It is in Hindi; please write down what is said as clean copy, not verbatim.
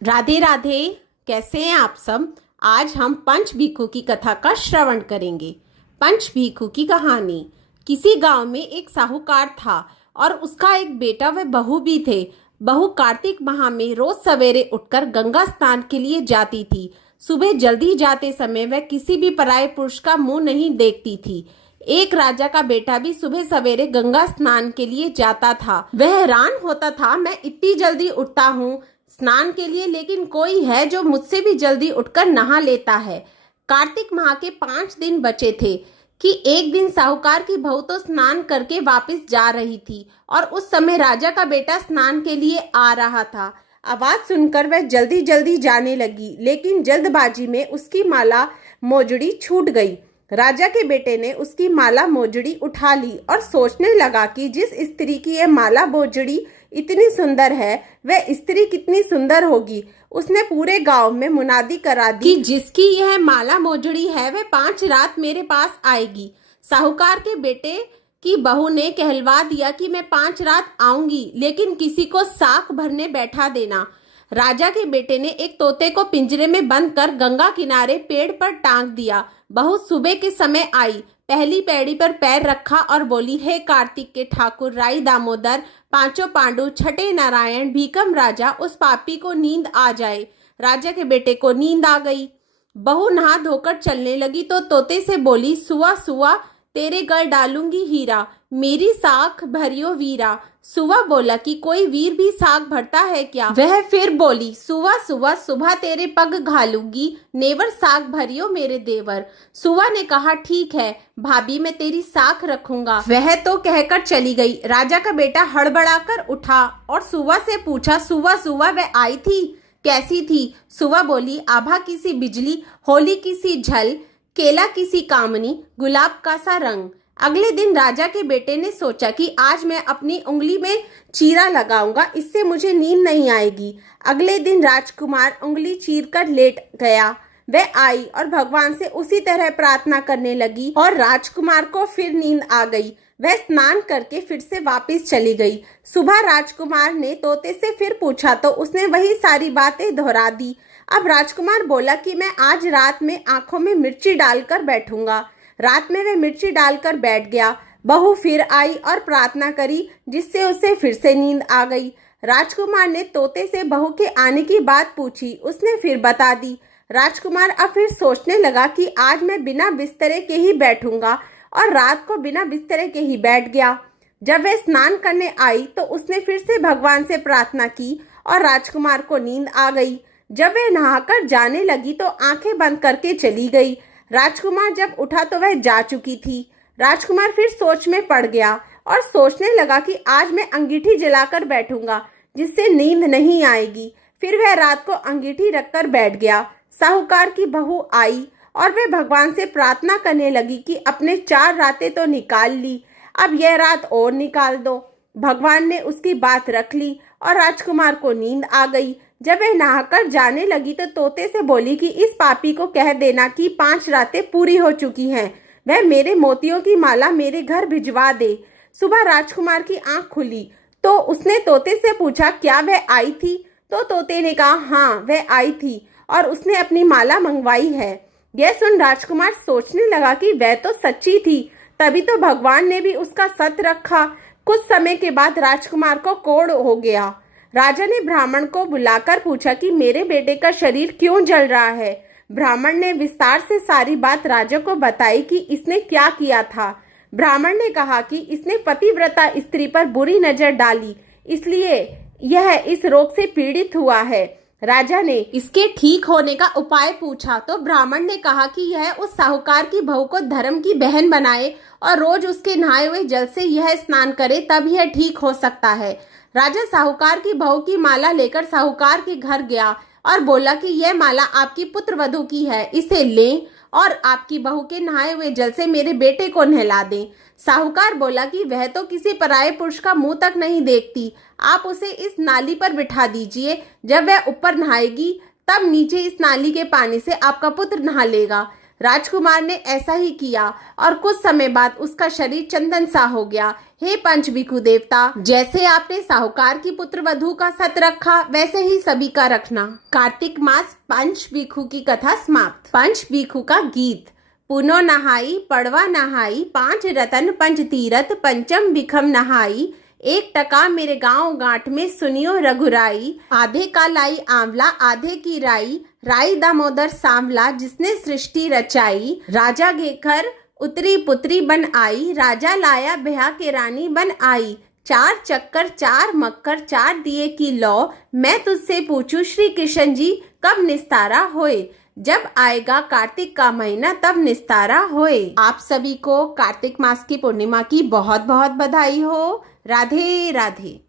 राधे राधे। कैसे हैं आप सब। आज हम पंच भीखू की कथा का श्रवण करेंगे। पंच भीखू की कहानी। किसी गांव में एक साहूकार था और उसका एक बेटा व बहू भी थे। बहू कार्तिक माह में रोज सवेरे उठकर गंगा स्नान के लिए जाती थी। सुबह जल्दी जाते समय वह किसी भी पराये पुरुष का मुंह नहीं देखती थी। एक राजा का बेटा भी सुबह सवेरे गंगा स्नान के लिए जाता था। वह हैरान होता था, मैं इतनी जल्दी उठता हूँ स्नान के लिए, लेकिन कोई है जो मुझसे भी जल्दी उठकर नहा लेता है। कार्तिक माह के 5 दिन बचे थे कि एक दिन साहूकार की बहू तो स्नान करके वापस जा रही थी और उस समय राजा का बेटा स्नान के लिए आ रहा था। आवाज सुनकर वह जल्दी जल्दी जाने लगी, लेकिन जल्दबाजी में उसकी माला मोजड़ी छूट गई। राजा के बेटे ने उसकी माला मोजड़ी उठा ली और सोचने लगा कि जिस स्त्री की यह माला मोजड़ी इतनी सुंदर है, वह स्त्री कितनी सुंदर होगी। उसने पूरे गांव में मुनादी करा दी कि जिसकी यह माला मोजड़ी है वह 5 रात मेरे पास आएगी। साहूकार के बेटे की बहू ने कहलवा दिया कि मैं 5 रात आऊंगी, लेकिन किसी को साख भरने बैठा देना। राजा के बेटे ने एक तोते को पिंजरे में बंद कर गंगा किनारे पेड़ पर टांग दिया। बहू सुबह के समय आई, पहली पैड़ी पर पैर रखा और बोली, हे कार्तिक के ठाकुर, राई दामोदर, पांचों पांडु, छठे नारायण, भीकम राजा, उस पापी को नींद आ जाए। राजा के बेटे को नींद आ गई। बहू नहा धोकर चलने लगी तो तोते से बोली, सुआ सुआ तेरे गल डालूंगी हीरा, मेरी साख भरियो वीरा। सुआ बोला कि कोई वीर भी साख भरता है क्या। वह फिर बोली, सुआ सुआ सुबह तेरे पग घालूंगी, नेवर साख भरियो मेरे देवर। सुआ ने कहा, ठीक है भाभी, मैं तेरी साख रखूंगा। वह तो कहकर चली गई। राजा का बेटा हड़बड़ाकर उठा और सुआ से पूछा, सुआ सुआ वह आई थी, कैसी थी। सुआ बोली, आभा किसी बिजली, होली किसी झल, केला किसी कामनी, गुलाब का सा रंग। अगले दिन राजा के बेटे ने सोचा कि आज मैं अपनी उंगली में चीरा लगाऊंगा, इससे मुझे नींद नहीं आएगी। अगले दिन राजकुमार उंगली चीरकर लेट गया। वह आई और भगवान से उसी तरह प्रार्थना करने लगी और राजकुमार को फिर नींद आ गई। वह स्नान करके फिर से वापस चली गई। सुबह राजकुमार ने तोते से फिर पूछा तो उसने वही सारी बातें दोहरा दी। अब राजकुमार बोला कि मैं आज रात में आंखों में मिर्ची डालकर बैठूंगा। रात में वह मिर्ची डालकर बैठ गया। बहू फिर आई और प्रार्थना करी, जिससे उसे फिर से नींद आ गई। राजकुमार ने तोते से बहू के आने की बात पूछी, उसने फिर बता दी। राजकुमार अब फिर सोचने लगा कि आज मैं बिना बिस्तरे के ही बैठूंगा और रात को बिना बिस्तरे के ही बैठ गया। जब वह स्नान करने आई तो उसने फिर से भगवान से प्रार्थना की और राजकुमार को नींद आ गई। जब वह नहाकर जाने लगी तो आंखें बंद करके चली गई। राजकुमार जब उठा तो वह जा चुकी थी। राजकुमार फिर सोच में पड़ गया और सोचने लगा कि आज मैं अंगीठी जलाकर बैठूंगा, जिससे नींद नहीं आएगी। फिर वह रात को अंगीठी रखकर बैठ गया। साहूकार की बहू आई और वह भगवान से प्रार्थना करने लगी कि अपने 4 रातें तो निकाल ली, अब यह रात और निकाल दो। भगवान ने उसकी बात रख ली और राजकुमार को नींद आ गई। जब वह नहाकर जाने लगी तो तोते से बोली कि इस पापी को कह देना कि 5 रातें पूरी हो चुकी हैं, वह मेरे मोतियों की माला मेरे घर भिजवा दे। सुबह राजकुमार की आंख खुली तो उसने तोते से पूछा, क्या वह आई थी। तो तोते ने कहा, हाँ वह आई थी और उसने अपनी माला मंगवाई है। यह सुन राजकुमार सोचने लगा कि वह तो सच्ची थी, तभी तो भगवान ने भी उसका सत रखा। कुछ समय के बाद राजकुमार को कोढ़ हो गया। राजा ने ब्राह्मण को बुलाकर पूछा कि मेरे बेटे का शरीर क्यों जल रहा है। ब्राह्मण ने विस्तार से सारी बात राजा को बताई कि इसने क्या किया था। ब्राह्मण ने कहा कि इसने पतिव्रता स्त्री पर बुरी नजर डाली, इसलिए यह इस रोग से पीड़ित हुआ है। राजा ने इसके ठीक होने का उपाय पूछा तो ब्राह्मण ने कहा कि यह उस साहूकार की बहू को धर्म की बहन बनाए और रोज उसके नहाए हुए जल से यह स्नान करे, तब यह ठीक हो सकता है। राजा साहूकार की बहू की माला लेकर साहूकार के घर गया और बोला कि यह माला आपकी पुत्र वधू की है, इसे लें और आपकी बहू के नहाए हुए जल से मेरे बेटे को नहला दें। साहूकार बोला कि वह तो किसी पराये पुरुष का मुंह तक नहीं देखती, आप उसे इस नाली पर बिठा दीजिए। जब वह ऊपर नहाएगी तब नीचे इस नाली के पानी से आपका पुत्र नहा लेगा। राजकुमार ने ऐसा ही किया और कुछ समय बाद उसका शरीर चंदन सा हो गया। हे पंच भिखु देवता, जैसे आपने साहूकार की पुत्र वधू का सत रखा वैसे ही सभी का रखना। कार्तिक मास पंच भिखु की कथा समाप्त। पंच भिखु का गीत। पुनो नहाई पड़वा नहाई, 5 रतन पंच तीरथ, पंचम भिखम नहाई, 1 टका मेरे गांव गांठ में सुनियो रघुराई, आधे का लाई आंवला आधे की राई, राई दामोदर सांवला जिसने सृष्टि रचाई, राजा घेकर उतरी पुत्री बन आई, राजा लाया ब्याह के रानी बन आई, 4 चक्कर 4 मक्कर 4 दिए की लौ, मैं तुझसे पूछूं श्री कृष्ण जी कब निस्तारा होए, जब आएगा कार्तिक का महीना तब निस्तारा होए। आप सभी को कार्तिक मास की पूर्णिमा की बहुत बहुत बधाई हो। राधे राधे।